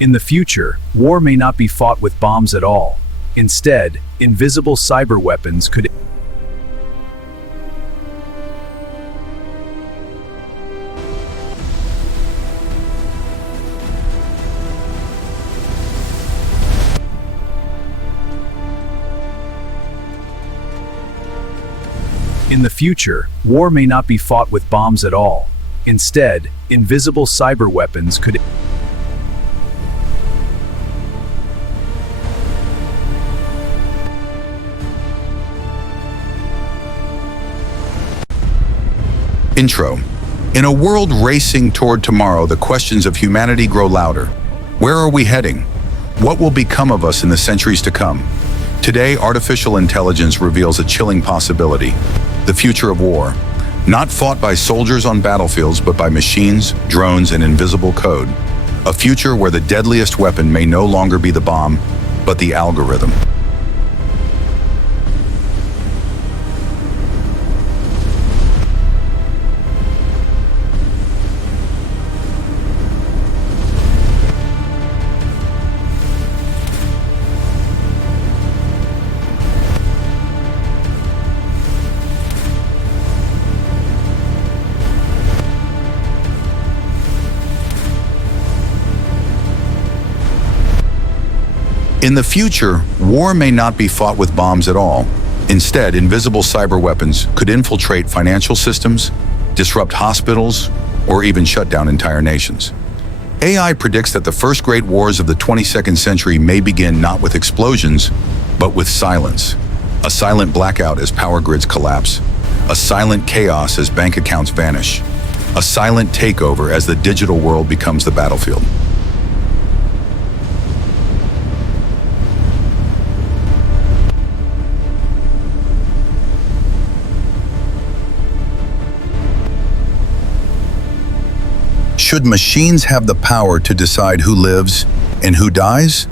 In the future, war may not be fought with bombs at all. Instead, invisible cyber weapons could In the future, war may not be fought with bombs at all. Instead, invisible cyber weapons could Intro. In a world racing toward tomorrow, the questions of humanity grow louder. Where are we heading? What will become of us in the centuries to come? Today, artificial intelligence reveals a chilling possibility: the future of war. Not fought by soldiers on battlefields, but by machines, drones, and invisible code. A future where the deadliest weapon may no longer be the bomb, but the algorithm. In the future, war may not be fought with bombs at all. Instead, invisible cyber weapons could infiltrate financial systems, disrupt hospitals, or even shut down entire nations. AI predicts that the first great wars of the 22nd century may begin not with explosions, but with silence. A silent blackout as power grids collapse. A silent chaos as bank accounts vanish. A silent takeover as the digital world becomes the battlefield. Should machines have the power to decide who lives and who dies?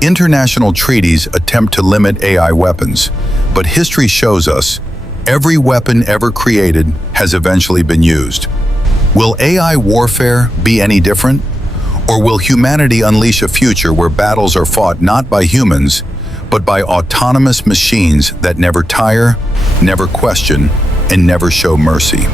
International treaties attempt to limit AI weapons, but history shows us every weapon ever created has eventually been used. Will AI warfare be any different? Or will humanity unleash a future where battles are fought not by humans, but by autonomous machines that never tire, never question, and never show mercy?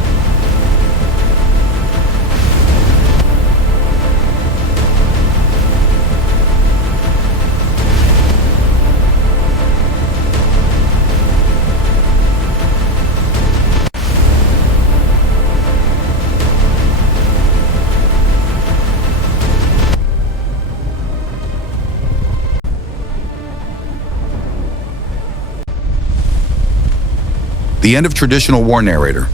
The end of traditional war narrator.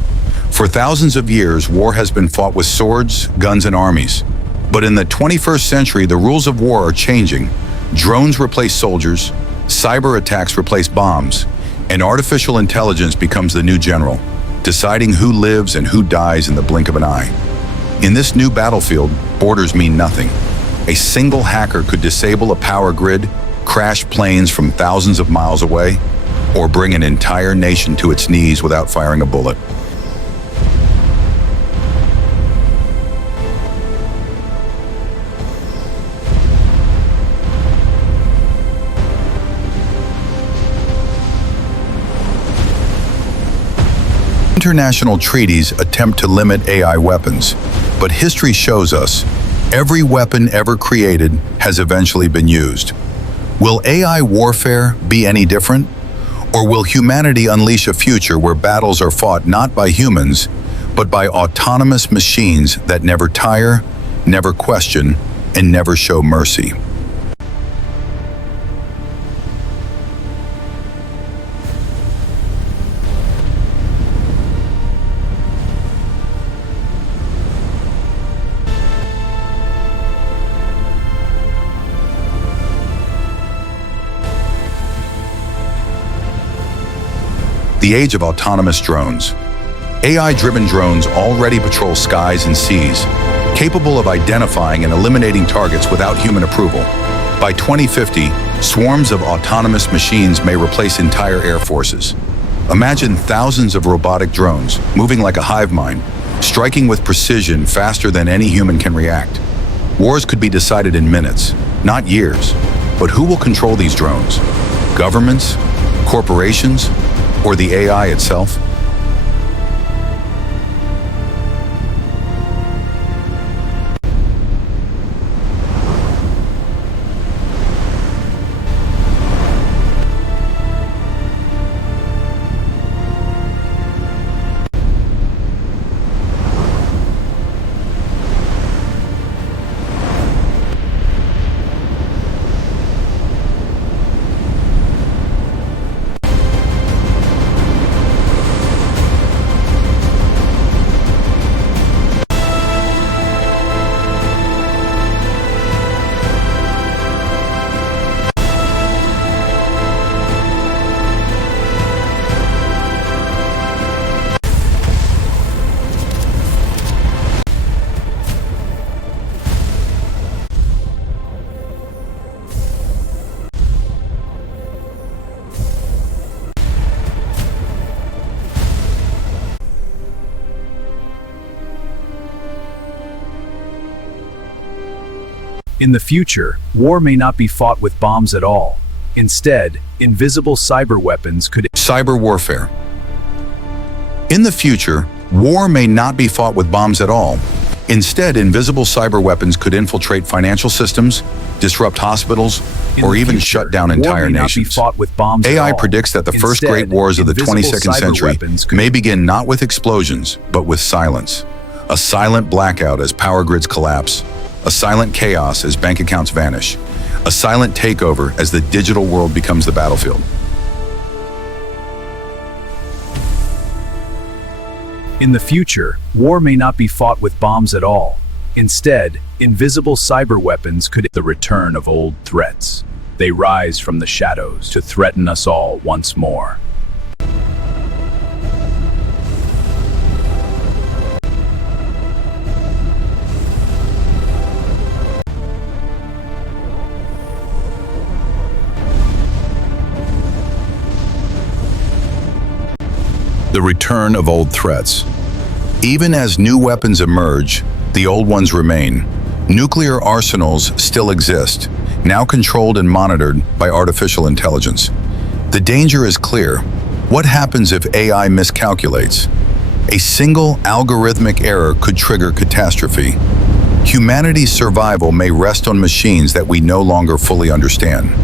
For thousands of years, war has been fought with swords, guns, and armies. But in the 21st century, the rules of war are changing. Drones replace soldiers, cyber attacks replace bombs, and artificial intelligence becomes the new general, deciding who lives and who dies in the blink of an eye. In this new battlefield, borders mean nothing. A single hacker could disable a power grid, crash planes from thousands of miles away, or bring an entire nation to its knees without firing a bullet. International treaties attempt to limit AI weapons, but history shows us every weapon ever created has eventually been used. Will AI warfare be any different? Or will humanity unleash a future where battles are fought not by humans, but by autonomous machines that never tire, never question, and never show mercy? The age of autonomous drones. AI-driven drones already patrol skies and seas, capable of identifying and eliminating targets without human approval. By 2050, swarms of autonomous machines may replace entire air forces. Imagine thousands of robotic drones moving like a hive mind, striking with precision faster than any human can react. Wars could be decided in minutes, not years. But who will control these drones? Governments? Corporations? Or the AI itself? In the future, war may not be fought with bombs at all. Instead, invisible cyber weapons could... Cyber warfare. In the future, war may not be fought with bombs at all. Instead, invisible cyber weapons could infiltrate financial systems, disrupt hospitals, or even shut down entire nations. AI predicts that the first great wars of the 22nd century may begin not with explosions, but with silence. A silent blackout as power grids collapse. A silent chaos as bank accounts vanish. A silent takeover as the digital world becomes the battlefield. In the future, war may not be fought with bombs at all. Instead, invisible cyber weapons could... The return of old threats. They rise from the shadows to threaten us all once more. The return of old threats. Even as new weapons emerge, the old ones remain. Nuclear arsenals still exist, now controlled and monitored by artificial intelligence. The danger is clear. What happens if AI miscalculates? A single algorithmic error could trigger catastrophe. Humanity's survival may rest on machines that we no longer fully understand.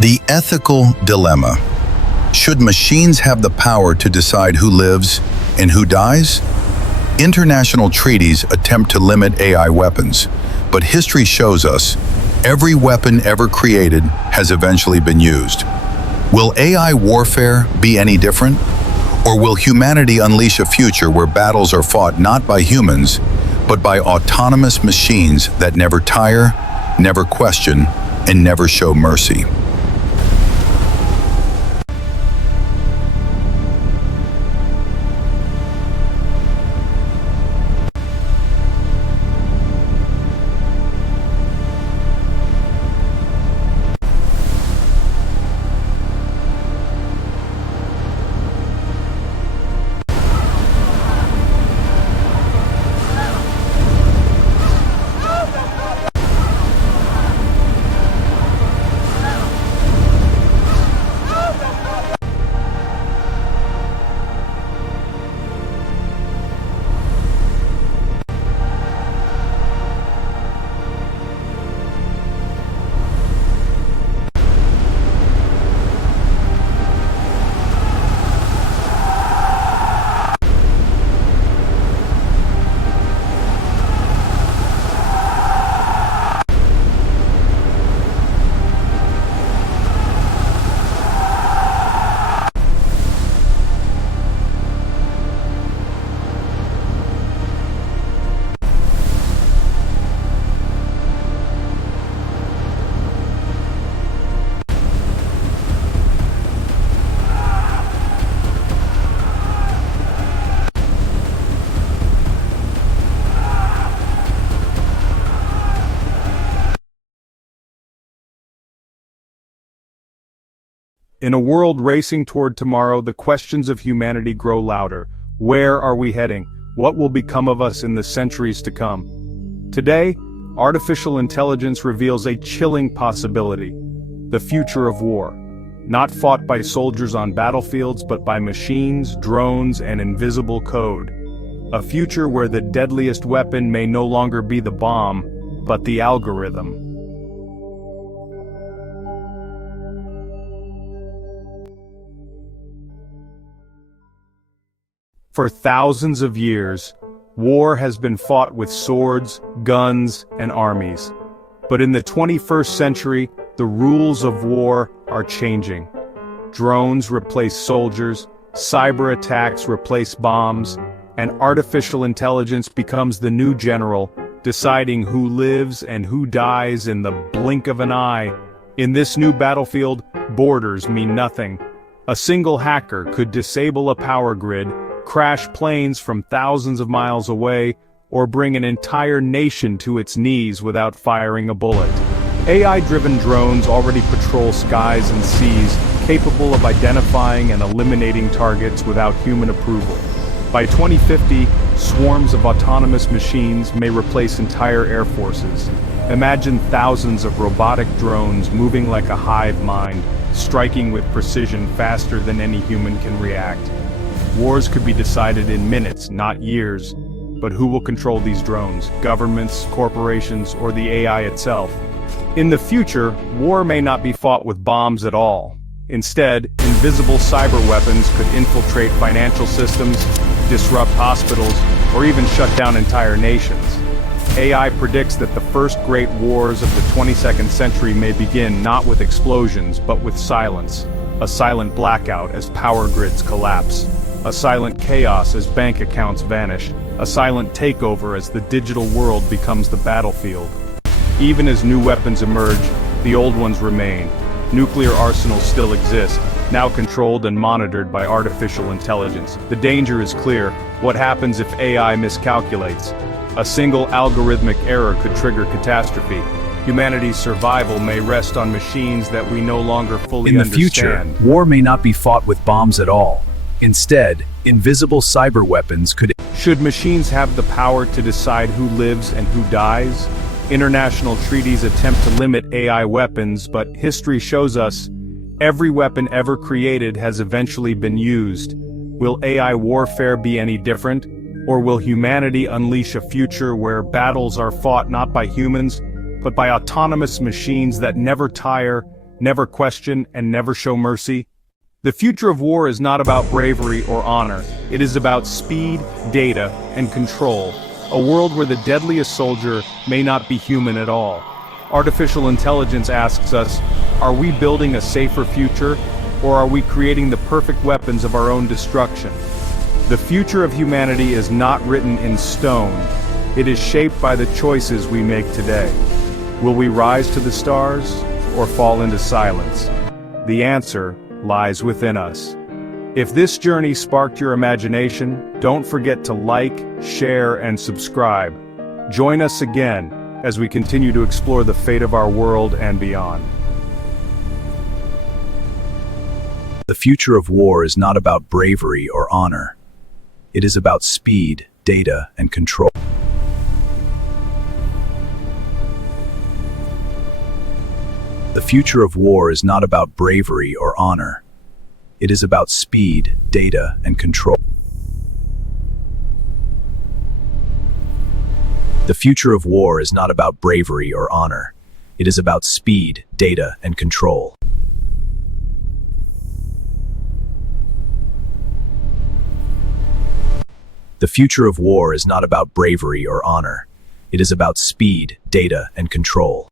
The ethical dilemma. Should machines have the power to decide who lives and who dies? International treaties attempt to limit AI weapons, but history shows us every weapon ever created has eventually been used. Will AI warfare be any different? Or will humanity unleash a future where battles are fought not by humans, but by autonomous machines that never tire, never question, and never show mercy? In a world racing toward tomorrow, the questions of humanity grow louder. Where are we heading? What will become of us in the centuries to come? Today, artificial intelligence reveals a chilling possibility: the future of war. Not fought by soldiers on battlefields, but by machines, drones, and invisible code. A future where the deadliest weapon may no longer be the bomb, but the algorithm. For thousands of years, war has been fought with swords, guns, and armies. But in the 21st century, the rules of war are changing. Drones replace soldiers, cyberattacks replace bombs, and artificial intelligence becomes the new general, deciding who lives and who dies in the blink of an eye. In this new battlefield, borders mean nothing. A single hacker could disable a power grid, crash planes from thousands of miles away, or bring an entire nation to its knees without firing a bullet. AI-driven drones already patrol skies and seas, capable of identifying and eliminating targets without human approval. By 2050, swarms of autonomous machines may replace entire air forces. Imagine thousands of robotic drones moving like a hive mind, striking with precision faster than any human can react. Wars could be decided in minutes, not years. But who will control these drones? Governments, corporations, or the AI itself? In the future, war may not be fought with bombs at all. Instead, invisible cyber weapons could infiltrate financial systems, disrupt hospitals, or even shut down entire nations. AI predicts that the first great wars of the 22nd century may begin not with explosions, but with silence. A silent blackout as power grids collapse. A silent chaos as bank accounts vanish. A silent takeover as the digital world becomes the battlefield. Even as new weapons emerge, the old ones remain. Nuclear arsenals still exist, now controlled and monitored by artificial intelligence. The danger is clear. What happens if AI miscalculates? A single algorithmic error could trigger catastrophe. Humanity's survival may rest on machines that we no longer fully understand. In the future, war may not be fought with bombs at all. Instead, invisible cyber weapons could... Should machines have the power to decide who lives and who dies? International treaties attempt to limit AI weapons, but history shows us every weapon ever created has eventually been used. Will AI warfare be any different? Or will humanity unleash a future where battles are fought not by humans, but by autonomous machines that never tire, never question, and never show mercy? The future of war is not about bravery or honor. It is about speed, data, and control. A world where the deadliest soldier may not be human at all. Artificial intelligence asks us, are we building a safer future, or are we creating the perfect weapons of our own destruction? The future of humanity is not written in stone. It is shaped by the choices we make today. Will we rise to the stars, or fall into silence? The answer lies within us. If this journey sparked your imagination, don't forget to like, share, and subscribe. Join us again as we continue to explore the fate of our world and beyond. The future of war is not about bravery or honor. It is about speed, data, and control. The future of war is not about bravery or honor. It is about speed, data, and control. The future of war is not about bravery or honor. It is about speed, data, and control. The future of war is not about bravery or honor. It is about speed, data, and control.